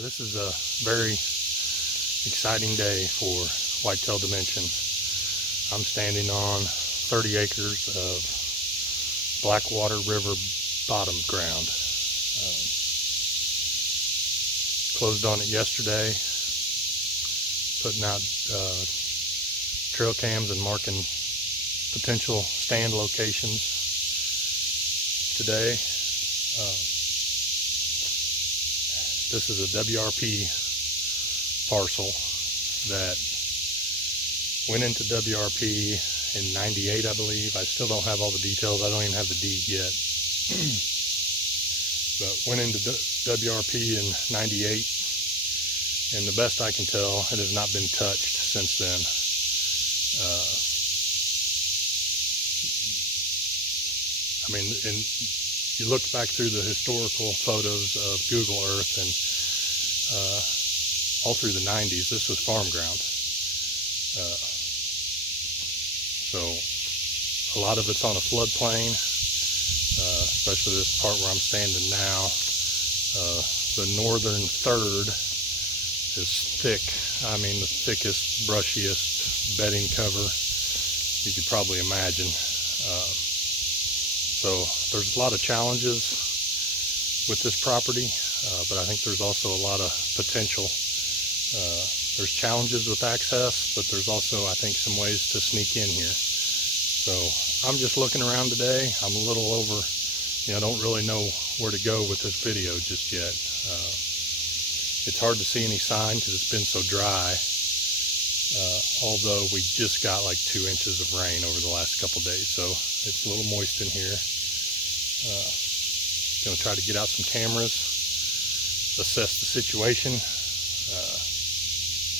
This is a very exciting day for Whitetail Dimension. I'm standing on 30 acres of Blackwater River bottom ground. Closed on it yesterday, putting out trail cams and marking potential stand locations today. This is a WRP parcel that went into WRP in '98, I believe. I still don't have all the details. I don't even have the deed yet. But went into WRP in '98, and the best I can tell, it has not been touched since then. I mean, and you look back through the historical photos of Google Earth, and all through the '90s, this was farm ground. So a lot of it's on a floodplain, especially this part where I'm standing now. The northern third is thick. I mean, the thickest, brushiest bedding cover you could probably imagine. So there's a lot of challenges with this property, but I think there's also a lot of potential. There's challenges with access, but there's also, I think, some ways to sneak in here. So I'm just looking around today. I'm a little over, I don't really know where to go with this video just yet. It's hard to see any sign because it's been so dry. Although we just got like 2 inches of rain over the last couple days, so it's a little moist in here. Gonna try to get out some cameras, assess the situation,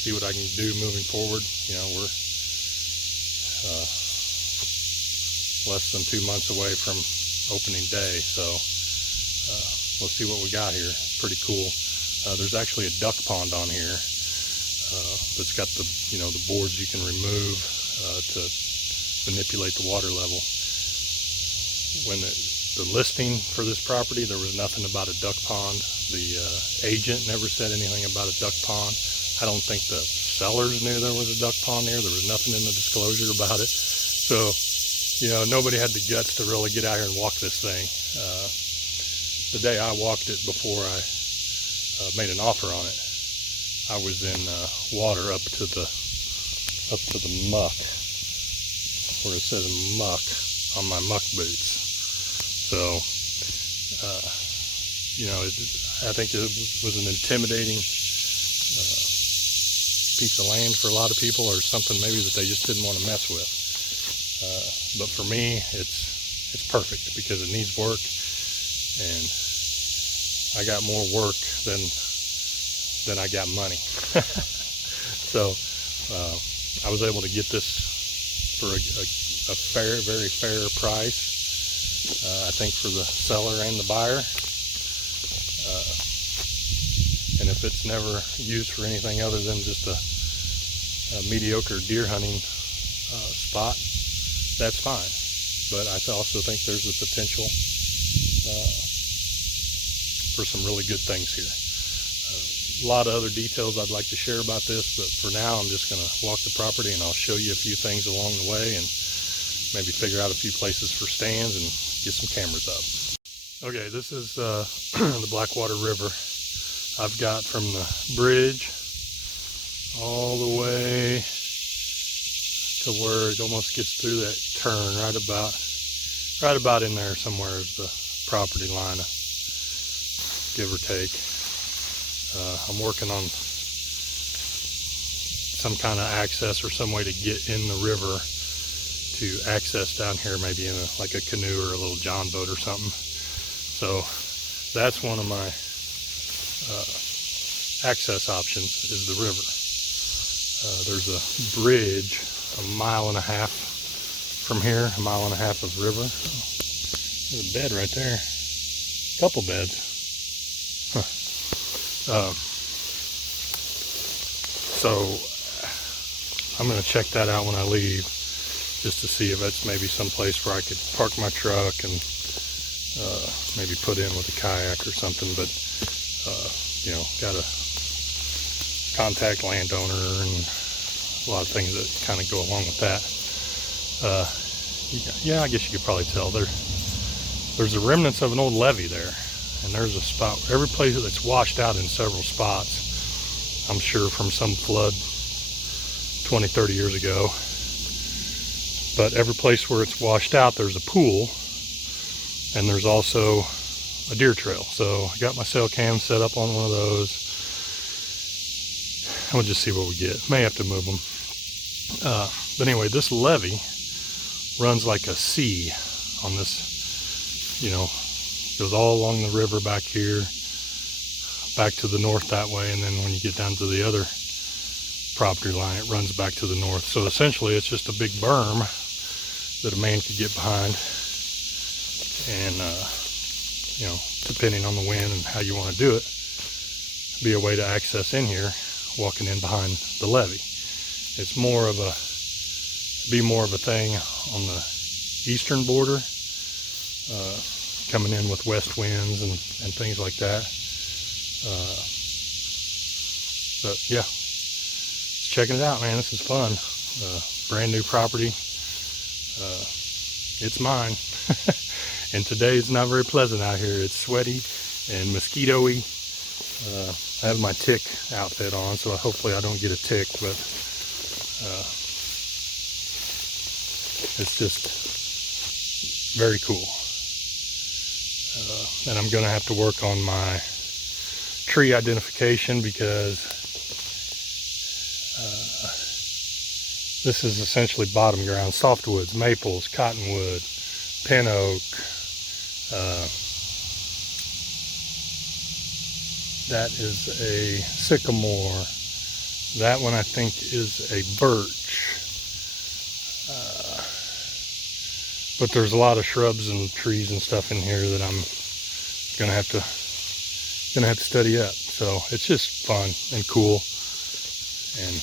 see what I can do moving forward. We're less than 2 months away from opening day, so we'll see what we got here. It's pretty cool. There's actually a duck pond on here that's got the the boards you can remove to manipulate the water level. When the listing for this property, there was nothing about a duck pond. The agent never said anything about a duck pond. I don't think the sellers knew there was a duck pond there. There was nothing in the disclosure about it. So, nobody had the guts to really get out here and walk this thing. The day I walked it before I made an offer on it, I was in water up to the muck, where it says muck on my muck boots. So, I think it was an intimidating piece of land for a lot of people, or something maybe that they just didn't want to mess with. But for me, it's perfect because it needs work, and I got more work than I got money. So I was able to get this for a fair, very fair price. I think for the seller and the buyer. And if it's never used for anything other than just a mediocre deer hunting spot, that's fine. But I also think there's the potential for some really good things here. A lot of other details I'd like to share about this, but for now I'm just going to walk the property and I'll show you a few things along the way, and maybe figure out a few places for stands and get some cameras up. Okay, this is the Blackwater River. I've got from the bridge all the way to where it almost gets through that turn, right about in there somewhere is the property line, give or take. I'm working on some kind of access or some way to get in the river to access down here, maybe in like a canoe or a little john boat or something. So that's one of my access options, is the river. There's a bridge a mile and a half from here, a mile and a half of river. There's a bed right there, a couple beds. So I'm going to check that out when I leave, just to see if it's maybe some place where I could park my truck and maybe put in with a kayak or something. But you know, gotta contact landowner and a lot of things that kind of go along with that. Yeah, I guess you could probably tell there's the remnants of an old levee there, and there's a spot, every place that's washed out in several spots, I'm sure from some flood 20-30 years ago. But every place where it's washed out, there's a pool, and there's also a deer trail. So I got my cell cam set up on one of those. We'll just see what we get. May have to move them. But anyway, this levee runs like a C on this, you know, goes all along the river back here, back to the north that way, and then when you get down to the other property line, it runs back to the north. So essentially it's just a big berm that a man could get behind, and you know, depending on the wind and how you want to do it, be a way to access in here walking in behind the levee. It's more of a thing on the eastern border, coming in with west winds and things like that. But yeah, checking it out, man. This is fun. Brand new property. It's mine. And today it's not very pleasant out here. It's sweaty and mosquito-y. I have my tick outfit on, so hopefully I don't get a tick, but it's just very cool. And I'm going to have to work on my tree identification, because this is essentially bottom ground. Softwoods, maples, cottonwood, pin oak. That is a sycamore. That one I think is a birch. But there's a lot of shrubs and trees and stuff in here that I'm gonna have to study up. So it's just fun and cool, and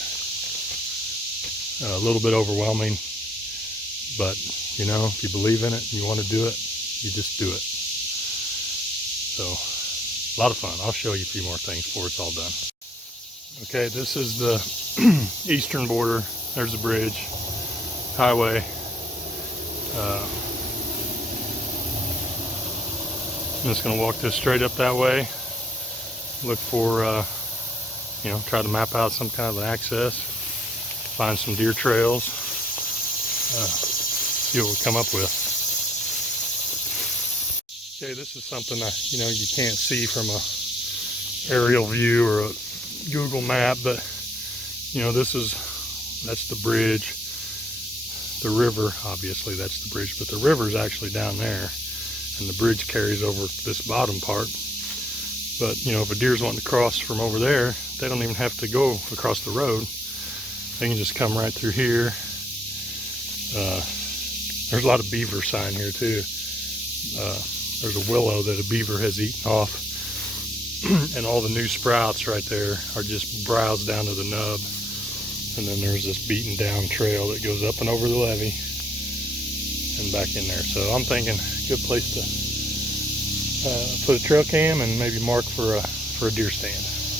a little bit overwhelming. But you know, if you believe in it and you want to do it, you just do it. So a lot of fun. I'll show you a few more things before it's all done. Okay, this is the eastern border. There's the bridge, highway. I'm just going to walk this straight up that way. Look for, you know, try to map out some kind of an access. Find some deer trails. See what we come up with. Okay, this is something you know, you can't see from a aerial view or a Google map, but you know, that's the bridge. The river, obviously that's the bridge, but the river is actually down there, and the bridge carries over this bottom part. But you know, if a deer's wanting to cross from over there, they don't even have to go across the road. They can just come right through here. There's a lot of beaver sign here too. There's a willow that a beaver has eaten off, and all the new sprouts right there are just browsed down to the nub. And then there's this beaten down trail that goes up and over the levee and back in there. So I'm thinking good place to put a trail cam and maybe mark for a deer stand.